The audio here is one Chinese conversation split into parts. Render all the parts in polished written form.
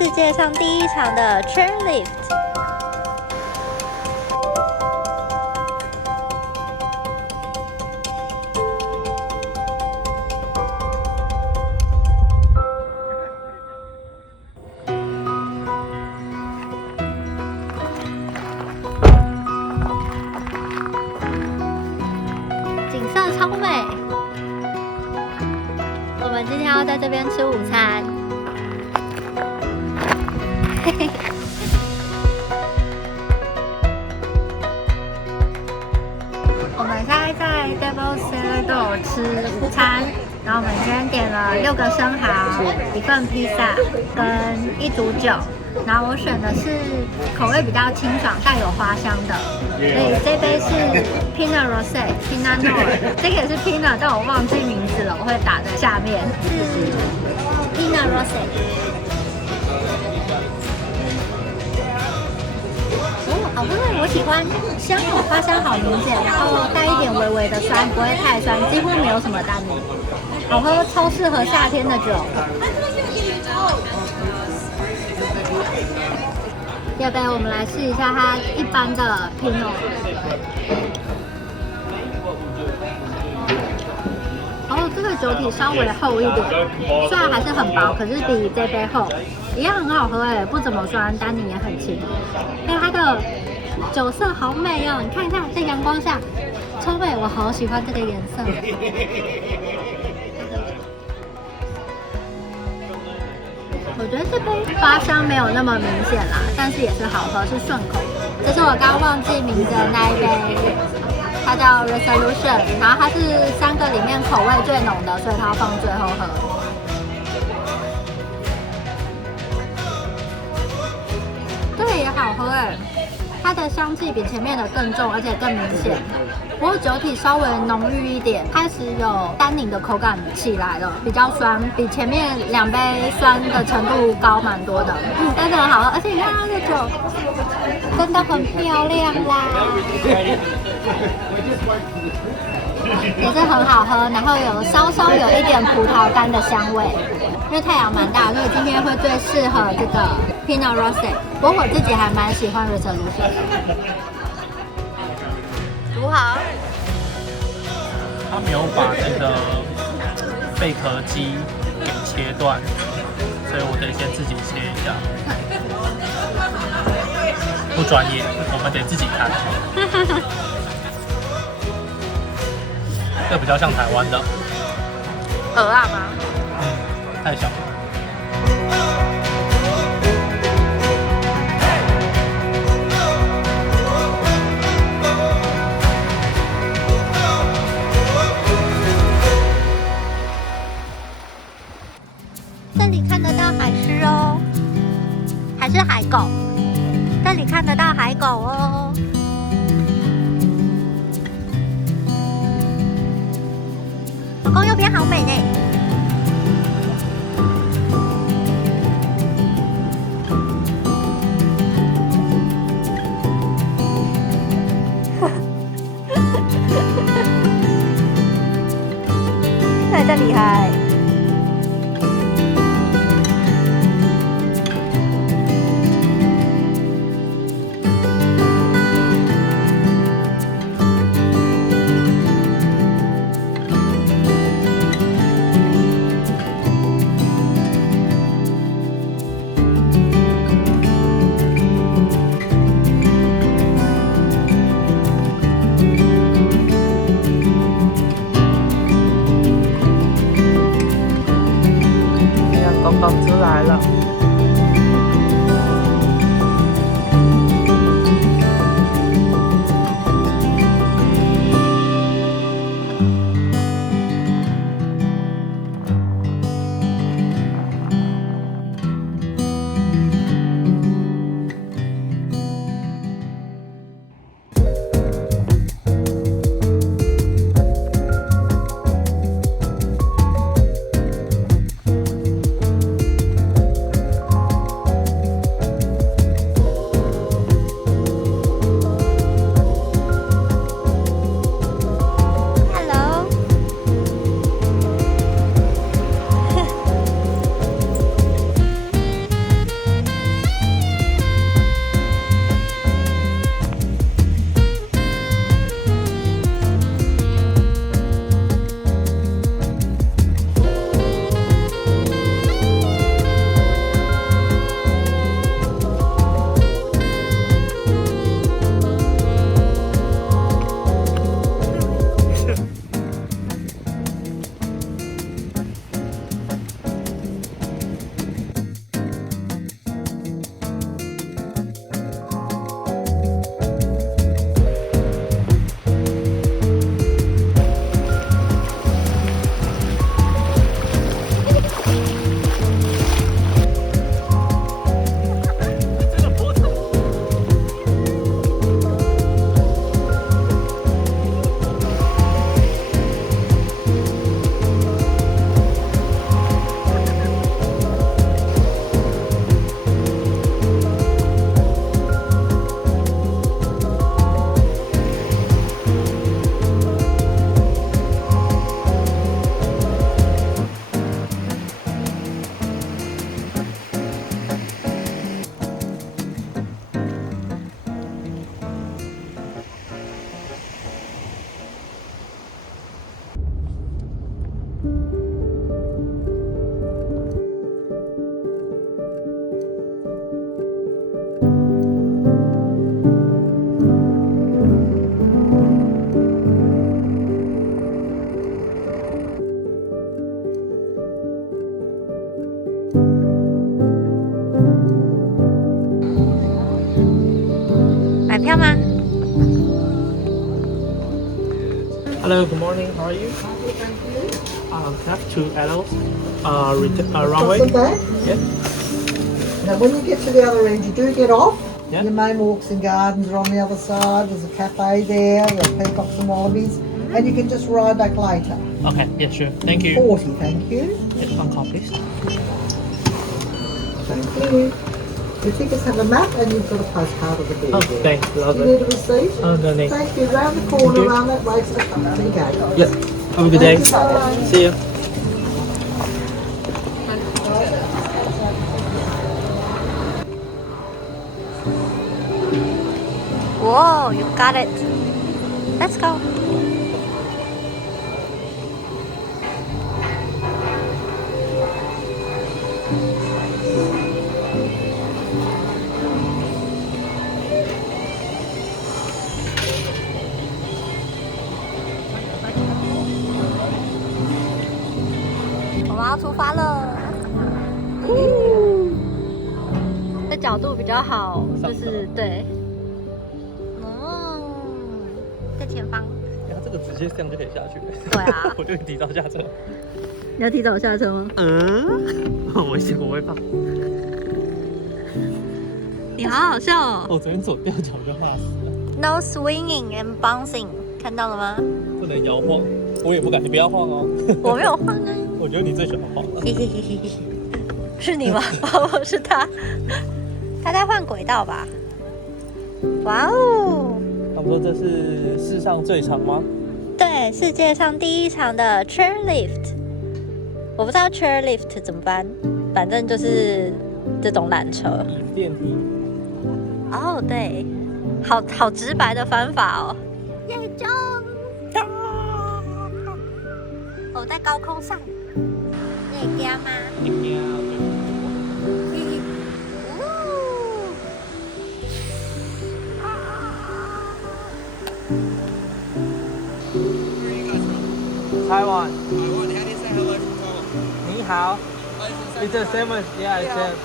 世界上第一长的 chairlift。景色超美，我们今天要在这边吃午餐。我们现在在 Double Salad 吃午餐，然后我们今天点了6个生蚝、1份披萨跟1组酒，然后我选的是口味比较清爽、带有花香的，所以这杯是 Pinot Rosé、Pinot Noir， 这个也是 Pinot， 但我忘记名字了，我会打在下面。是 Pinot Rosé。好喝，我喜欢香口花香好明显，然后带一点微微的酸，不会太酸，几乎没有什么单宁，好喝，超适合夏天的酒。第二杯我们来试一下它一般的 Pinot。哦，这个酒体稍微厚一点，虽然还是很薄，可是比这杯厚，一样很好喝哎，不怎么酸，单宁也很轻。因为它的酒色好美哦，你看一下，在阳光下超美，我好喜欢这个颜色。我觉得这杯花香没有那么明显啦，但是也是好喝，是顺口。这是我刚忘记名字的那一杯，它叫 Resolution， 然后它是3个里面口味最浓的，所以它要放最后喝。这个也好喝哎，它的香气比前面的更重，而且更明显。不过酒体稍微浓郁一点，开始有单宁的口感起来了，比较酸，比前面2杯酸的程度高蛮多的。真的很好喝，而且你看它的酒真的很漂亮啦，也是很好喝，然后稍稍有一点葡萄干的香味。因为太阳蛮大，所以今天会最适合这个 Pinot Rosé。不过我自己还蛮喜欢 Resolution 的。煮好。他没有把那个贝壳鸡给切断，所以我得先自己切一下。不专业，我们得自己看。这比较像台湾的鹅啊吗？太小了。这里看得到海狮哦，还是海狗？这里看得到海狗哦。老公右边好美呢。还真厉害！ Hello, good morning. How are you? Thank you. Have 2 adults. Runway. Cross them back. Yeah. Now, when you get to the other end, you do get off. Yeah. Your main walks and gardens are on the other side. There's a cafe there. There are peacocks and wallabies. And you can just ride back later. Okay, yeah, sure. Thank you. 40, thank you. Get 1 call, please. Thank you. Your tickets have a map and you've got a postcard of the Oh, beer. thanks. Do Love you need it. a receipt? Oh, no need. Thank you. Round the corner, Thank you. around that way to the front. Okay. Yep. Have a good day. Thank you, bye. See you. Whoa, you got it. Let's go. 我们要出发了。这角度比较好，就是对。在前方。它这个直接这样就可以下去。对啊。我就提早下车。你要提早下车吗？很危险，我会怕。你好好笑哦。我昨天走吊脚就怕死了。No swinging and bouncing， 看到了吗？不能摇晃，我也不敢，你不要晃哦。我没有晃啊。我觉得你最喜欢晃了。是你吗？哦，是他。他在换轨道吧？哇哦！他们说这是世上最长吗？对，世界上第一长的 chairlift。我不知道 chairlift 怎么翻，反正就是这种缆车。椅子电梯。哦，对，好直白的翻法哦。耶中！我在高空上，你会惊吗？会惊。Taiwan. Taiwan, how do you say hello from Taiwan? 你好。It's the same as yeah, it's same.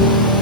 Thank you.